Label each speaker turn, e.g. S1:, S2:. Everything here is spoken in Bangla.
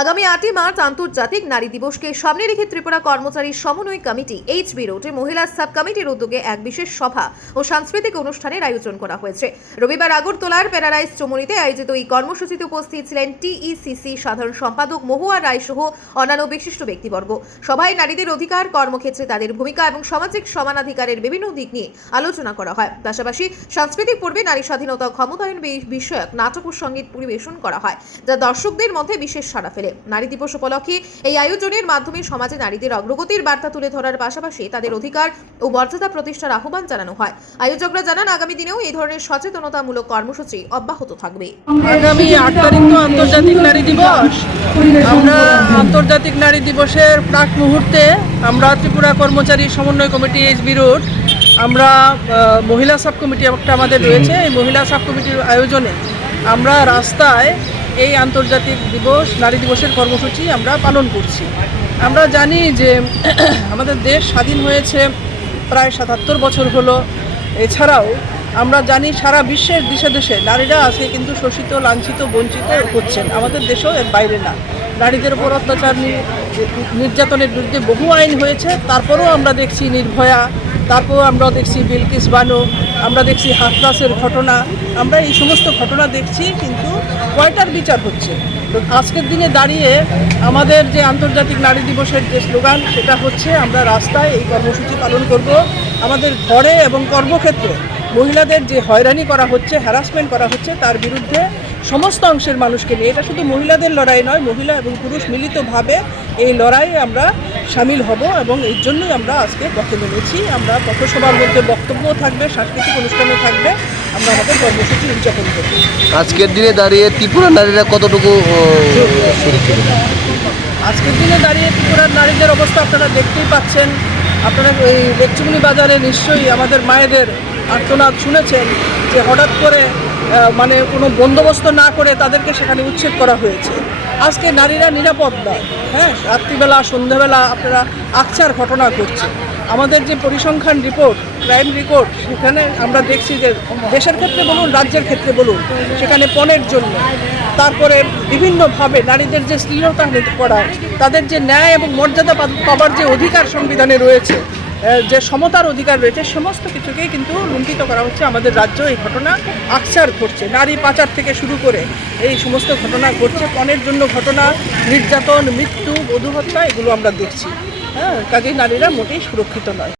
S1: আগামী আটই মার্চ আন্তর্জাতিক নারী দিবসকে সামনে রেখে ত্রিপুরা কর্মচারী সমন্বয় কমিটি এইচবি রোডে মহিলা সাব কমিটির উদ্যোগে এক বিশেষ সভা ও সাংস্কৃতিক অনুষ্ঠানের আয়োজন করা হয়েছে। রবিবার আগরতলার প্যারারাইজ চমুনিতে আয়োজিত এই কর্মসূচিতে উপস্থিত ছিলেন টিইসিসি সাধারণ সম্পাদক মহুয়া রায় সহ অন্যান্য বিশিষ্ট ব্যক্তিবর্গ। সভায় নারীদের অধিকার, কর্মক্ষেত্রে তাদের ভূমিকা এবং সামাজিক সমানাধিকারের বিভিন্ন দিক নিয়ে আলোচনা করা হয়। পাশাপাশি সাংস্কৃতিক পূর্বে নারী স্বাধীনতা ক্ষমতায়ন বিষয়ক নাটক ও সংগীত পরিবেশন করা হয়, যা দর্শকদের মধ্যে বিশেষ সাড়া ফেলে। নারী দিবস উপলক্ষে এই আয়োজনের মাধ্যমে সমাজে নারীদের অগ্রগতির বার্তা তুলে ধরার পাশাপাশি তাদের অধিকার ও মর্যাদা প্রতিষ্ঠার আহ্বান জানানো হয়। আয়োজকরা জানান, আগামী দিনেও এই ধরনের সচেতনতামূলক কর্মসূচি অব্যাহত থাকবে।
S2: আগামী আট তারিখ তো আন্তর্জাতিক নারী দিবস। আমরা আন্তর্জাতিক নারী দিবসের প্রাক মুহূর্তে আমরা ত্রিপুরা কর্মচারী সমন্বয় কমিটি এইচবি রোড, আমরা মহিলা সাব কমিটি একটা আমাদের রয়েছে। এই মহিলা সাব কমিটির আয়োজনে আমরা রাস্তায় এই আন্তর্জাতিক দিবস, নারী দিবসের কর্মসূচি আমরা পালন করছি। আমরা জানি যে আমাদের দেশ স্বাধীন হয়েছে প্রায় সাতাত্তর বছর হলো। এছাড়াও আমরা জানি সারা বিশ্বের দেশে দেশে নারীরা আজকে কিন্তু শোষিত, লাঞ্ছিত, বঞ্চিত হচ্ছেন। আমাদের দেশেও এর বাইরে না। নারীদের উপর অত্যাচার নির্যাতনের বিরুদ্ধে বহু আইন হয়েছে। তারপরেও আমরা দেখছি নির্ভয়া, তারপরেও আমরা দেখছি বিলকিস বানু আমরা দেখছি হাতরাসের ঘটনা। আমরা এই সমস্ত ঘটনা দেখছি, কিন্তু কয়টার বিচার হচ্ছে? তো আজকের দিনে দাঁড়িয়ে আমাদের যে আন্তর্জাতিক নারী দিবসের যে স্লোগান, সেটা হচ্ছে আমরা রাস্তায় এই কর্মসূচি পালন করব। আমাদের ঘরে এবং কর্মক্ষেত্রে মহিলাদের যে হয়রানি করা হচ্ছে হ্যারাসমেন্ট করা হচ্ছে, তার বিরুদ্ধে সমস্ত অংশের মানুষকে নিয়ে, এটা শুধু মহিলাদের লড়াই নয়, মহিলা এবং পুরুষ মিলিতভাবে এই লড়াইয়ে আমরা সামিল হব এবং এর জন্যই আমরা আজকে পথে নেমেছি। আমরা পথসভার মধ্যে বক্তব্যও থাকবে সাংস্কৃতিক অনুষ্ঠানও থাকবে। আমরা আমাদের কর্মসূচি উদযাপন করব।
S3: আজকের দিনে দাঁড়িয়ে ত্রিপুরা নারীরা কতটুকু
S2: আজকের দিনে দাঁড়িয়ে ত্রিপুরার নারীদের অবস্থা আপনারা দেখতেই পাচ্ছেন। আপনারা এই লেকচুমনি বাজারে নিশ্চয়ই আমাদের মায়েদের আর্তনাদ শুনেছেন যে হঠাৎ করে মানে কোনো বন্দোবস্ত না করে তাদেরকে সেখানে উচ্ছেদ করা হয়েছে। আজকে নারীরা নিরাপদ নয় হ্যাঁ রাত্রিবেলা, সন্ধ্যাবেলা আপনারা আকছার ঘটনা ঘটছে। আমাদের যে পরিসংখ্যান রিপোর্ট, ক্রাইম রিপোর্ট, সেখানে আমরা দেখছি যে দেশের ক্ষেত্রে বলুন, রাজ্যের ক্ষেত্রে বলুন, সেখানে পণের জন্য, তারপরে বিভিন্নভাবে নারীদের যে শ্লীলতা করা তাদের যে ন্যায় এবং মর্যাদা পাবার যে অধিকার সংবিধানে রয়েছে যে সমতার অধিকার রয়েছে, সমস্ত কিছুকেই কিন্তু লুণ্ঠিত করা হচ্ছে আমাদের রাজ্য। এই ঘটনা আকসার ঘটছে। নারী পাচার থেকে শুরু করে এই সমস্ত ঘটনা ঘটছে। পণের জন্য ঘটনা, নির্যাতন, মৃত্যু বধূ হত্যা এগুলো আমরা দেখছি। হ্যাঁ কাজেই নারীরা মোটেই সুরক্ষিত নয়।